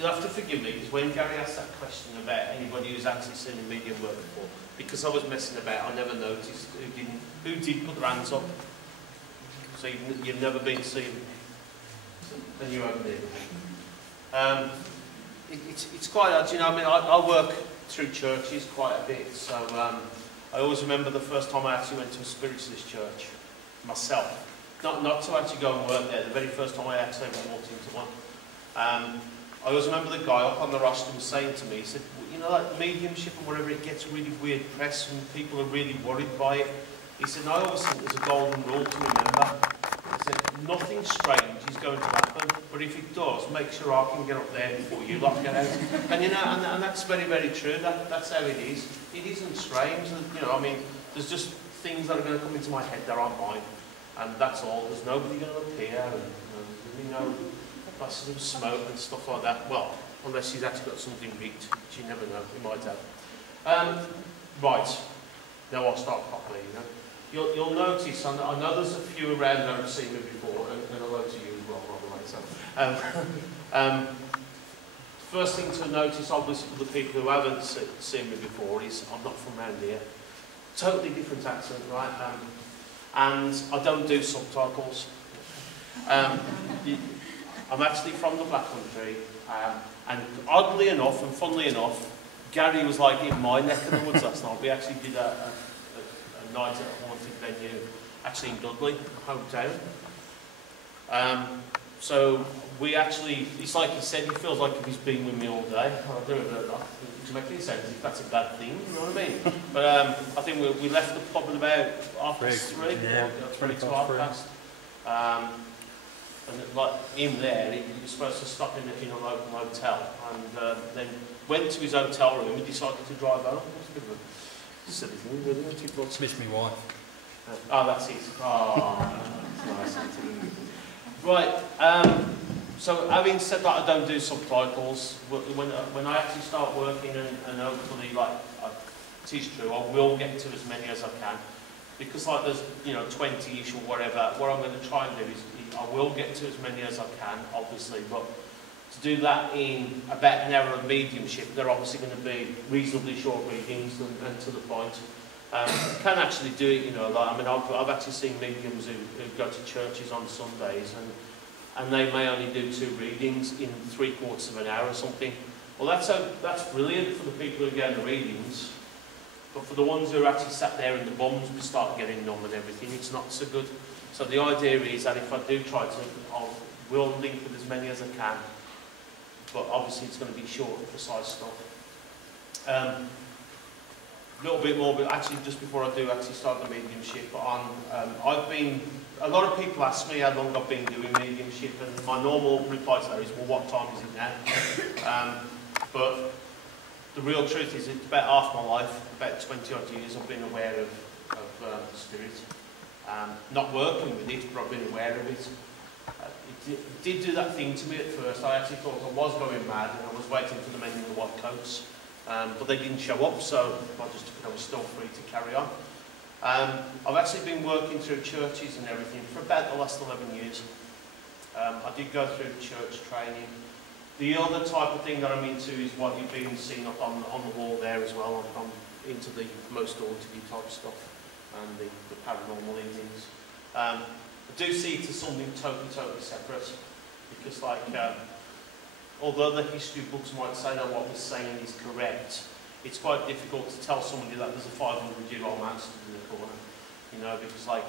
you'll have to forgive me, because when Gary asked that question about anybody who's actually seen a medium work before, because I was messing about, I never noticed who did put their hands up. So you've never been seen, and you haven't been. It's quite odd, you know. I mean, I work through churches quite a bit, so I always remember the first time I actually went to a spiritualist church myself. Not to actually go and work there. The very first time I actually ever walked into one. I always remember the guy up on the roster was saying to me, he said, you know, like mediumship and whatever, it gets really weird press and people are really worried by it. He said, I always think there's a golden rule to remember. He said, nothing strange is going to happen, but if it does, make sure I can get up there before you lot get out. And you know, and that's very, very true. That's how it is. It isn't strange. You know, I mean, there's just things that are going to come into my head that aren't mine. And that's all. There's nobody going to appear, and you know, glasses of smoke and stuff like that. Well, unless he's actually got something rigged, which you never know. He might have. Right. Now I'll start properly. You know, you'll notice. I know there's a few around that have seen me before, and hello to you as well, by the way. So, first thing to notice, obviously, for the people who haven't seen me before, is I'm not from around here. Totally different accent, right? And I don't do subtitles. I'm actually from the Black Country, and oddly enough, and funnily enough, Gary was like in my neck of the woods last night. We actually did a night at a haunted venue, actually in Dudley, hometown. So we actually, it's like he said, he feels like if he's been with me all day. I don't know if it makes any sense if that's a bad thing, you know what I mean? But I think we left the pub at about 3:30, yeah, 3 to 3:30. And like him there, he was supposed to stop in a local hotel, and then went to his hotel room and decided to drive home. That's a bit of a silly thing, really, isn't it? It's missed my wife. Oh, that's it. Oh, that's nice. Right. So having said that, I don't do subtitles. When I actually start working, and hopefully, like, it is true, I will get to as many as I can. Because like there's, you know, 20-ish or whatever, what I'm going to try and do is I will get to as many as I can, obviously, but to do that in about an hour of mediumship, they're obviously going to be reasonably short readings and to the point. You can actually do it, you know, like, I mean, I've actually seen mediums who go to churches on Sundays and they may only do 2 readings in 3/4 of an hour or something. Well, that's brilliant for the people who get the readings. But for the ones who are actually sat there and the bums start getting numb and everything, it's not so good. So the idea is that if I do try to, I will link with as many as I can. But obviously it's going to be short and precise stuff. A little bit more, but actually just before I do actually start the mediumship, a lot of people ask me how long I've been doing mediumship, and my normal reply to that is, well, what time is it now? But the real truth is, it's about half my life, about 20 odd years, I've been aware of spirit. Not working with it, but I've been aware of it. It did do that thing to me at first. I actually thought I was going mad, and I was waiting for the men in the white coats. But they didn't show up, so I was still free to carry on. I've actually been working through churches and everything for about the last 11 years. I did go through church training. The other type of thing that I'm into is what you've been seeing up on the wall there as well. I'm into the most haunted type stuff and the paranormal evenings. I do see it as something totally separate, because like, although the history books might say that what we're saying is correct, it's quite difficult to tell somebody that there's a 500-year-old man stood in the corner, you know, because like,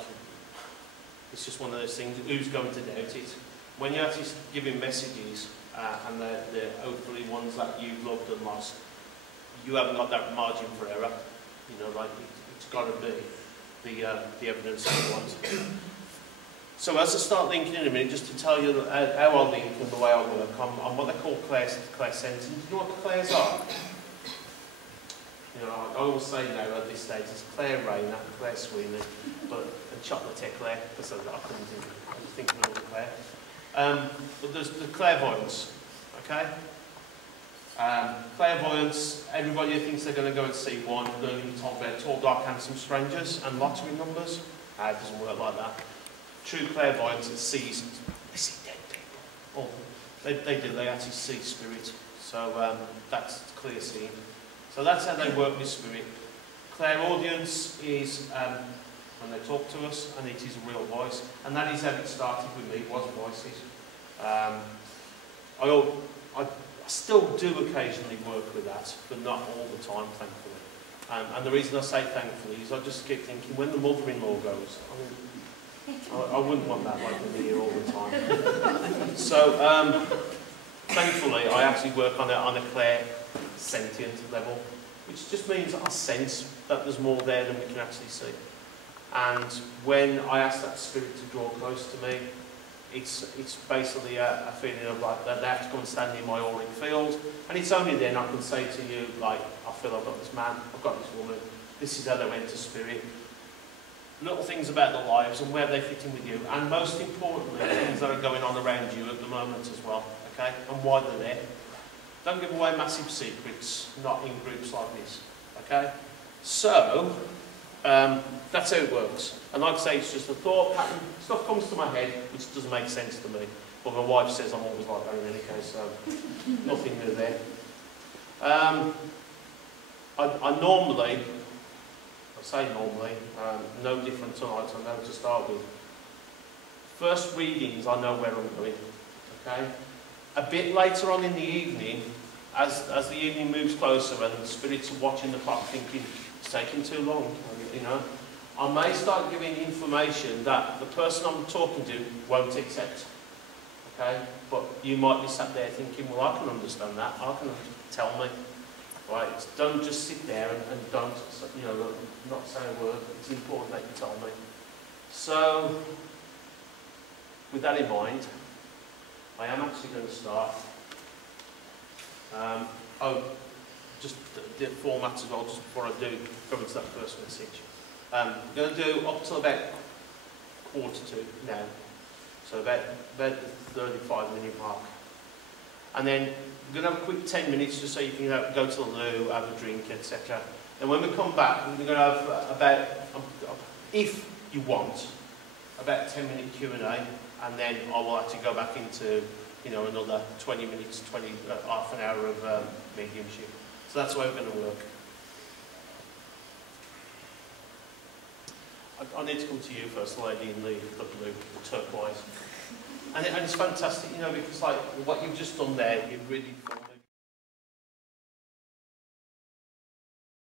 it's just one of those things, who's going to doubt it? When you're actually giving messages, and they're hopefully ones that you've loved and lost, you haven't got that margin for error, you know, like, it's got to be the evidence that you want. So as I start linking in a minute, just to tell you how I link and the way I work, I'm what they call clairsentients. Do you know what clairs are? You know, I always say now at this stage, it's Claire Rayner, Claire Sweeney, and Chocolate Claire, because I couldn't think of another Claire. But there's the clairvoyance, okay? Clairvoyance, everybody thinks they're going to go and see one, learning to talk about tall, dark, handsome strangers and lottery numbers. It doesn't work like that. True clairvoyance, it sees, they see dead people. Or They actually see spirit. So that's clear seeing. So that's how they work with spirit. Clairaudience is when they talk to us, and it is a real voice. And that is how it started with me, was voices. I still do occasionally work with that, but not all the time, thankfully. And the reason I say thankfully is I just keep thinking, when the mother-in-law goes, I wouldn't want that like in the ear all the time. So, thankfully, I actually work on a clair-sentient level, which just means I sense that there's more there than we can actually see. And when I ask that spirit to draw close to me, it's basically a feeling of like that they have to come and stand in my auric field, and it's only then I can say to you, like, I feel I've got this man, I've got this woman, this is how they went to spirit. Little things about their lives and where they fit in with you, and most importantly, things that are going on around you at the moment as well, okay, and why they're there. Don't give away massive secrets, not in groups like this, okay? So, that's how it works. And like I say, it's just a thought pattern. Stuff comes to my head which doesn't make sense to me. But my wife says I'm always like that in any case, so nothing new there. I normally, I say normally, no different tonight, I know to start with. First readings, I know where I'm going. Okay? A bit later on in the evening, as the evening moves closer and the spirits are watching the clock thinking, it's taking too long, you know, I may start giving information that the person I'm talking to won't accept. Okay? But you might be sat there thinking, well, I can understand that. I can tell me. Right? Don't just sit there and don't, you know, not say a word. It's important that you tell me. So, with that in mind, I am actually going to start. Just the format as well, just before I do go into that first message. I'm going to do up till about 1:45 now, so about the 35-minute mark. And then we're going to have a quick 10 minutes just so you can go to the loo, have a drink, etc. And when we come back, we're going to have about, if you want, about 10-minute Q&A, and then I will actually go back into, you know, another 20 minutes, half an hour of mediumship. So that's the way we're going to work. I need to come to you first, the lady in the blue, the turquoise. And it's fantastic, you know, because like what you've just done there, it really